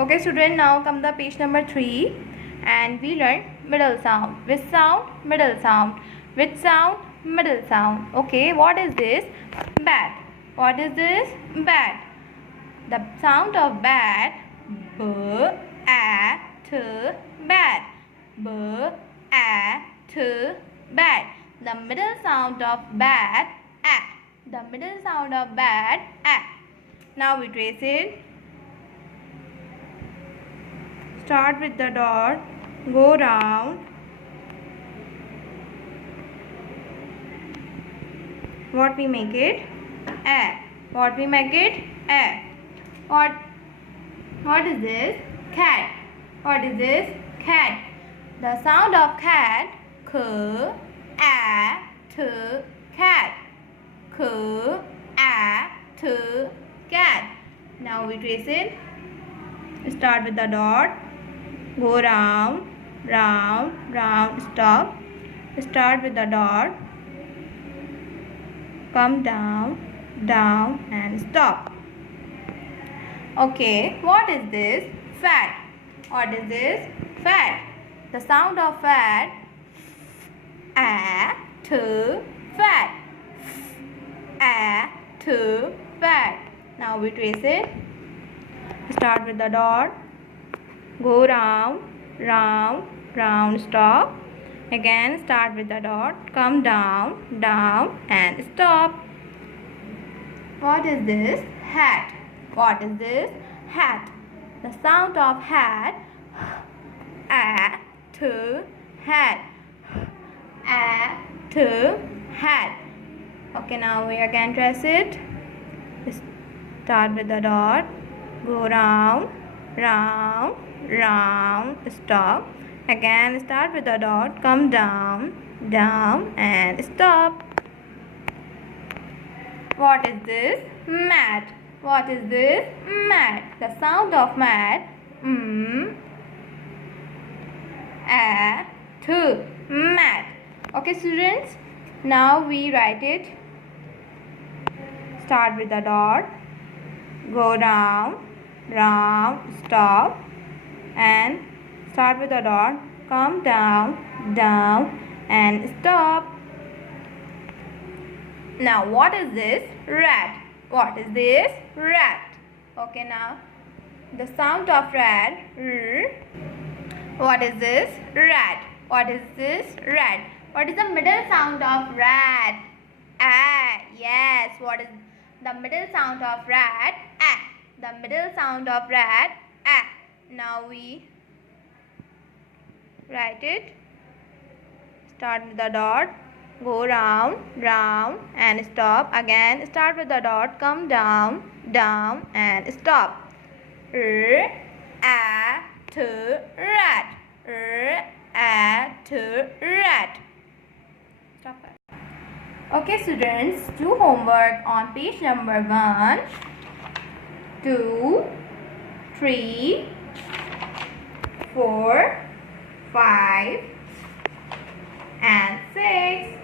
Okay student, now come the page number 3 and we learn middle sound. With sound, middle sound. With sound, middle sound. Okay, what is this? Bat. What is this? Bat. The sound of bat. B, a, t, bat. B, a, t, bat. The middle sound of bat. A. The middle sound of bat. A. Now we trace it. Start with the dot, go round, what we make it? A. What we make it? A. What is this? Cat. What is this? Cat. The sound of cat. K, a, t, cat. K, a, t, cat. Now we trace it. Start with the dot. Go round, round, round, stop. Start with the dot. Come down, down and stop. Okay, what is this? Fat. What is this? Fat. The sound of fat. A, t, fat. A, t, fat. Now we trace it. Start with the dot. Go round, round, round, stop. Again start with the dot. Come down, down and stop. What is this? Hat. What is this? Hat. The sound of hat. A, t, hat. A, t, hat. Okay, now we again trace it. Start with the dot. Go round, round, round, stop. Again start with the dot. Come down, down and stop. What is this? Mat. What is this? Mat. The sound of mat. A, t, mat. Okay students, now we write it. Start with the dot. Go round, round, stop and start with the dot. Come down, down and stop. Now what is this? Rat. What is this? Rat. Okay, now the sound of rat. R. What is this? Rat. What is this? Rat. What is the middle sound of rat? A. Yes. What is the middle sound of rat? A. The middle sound of rat. A. Now we write it. Start with the dot. Go round, round and stop. Again start with the dot. Come down, down and stop. R, a, t, rat. R, a, t, rat. Stop it. Okay students, do homework on page number 1, 2, 3, 4, 5 and 6.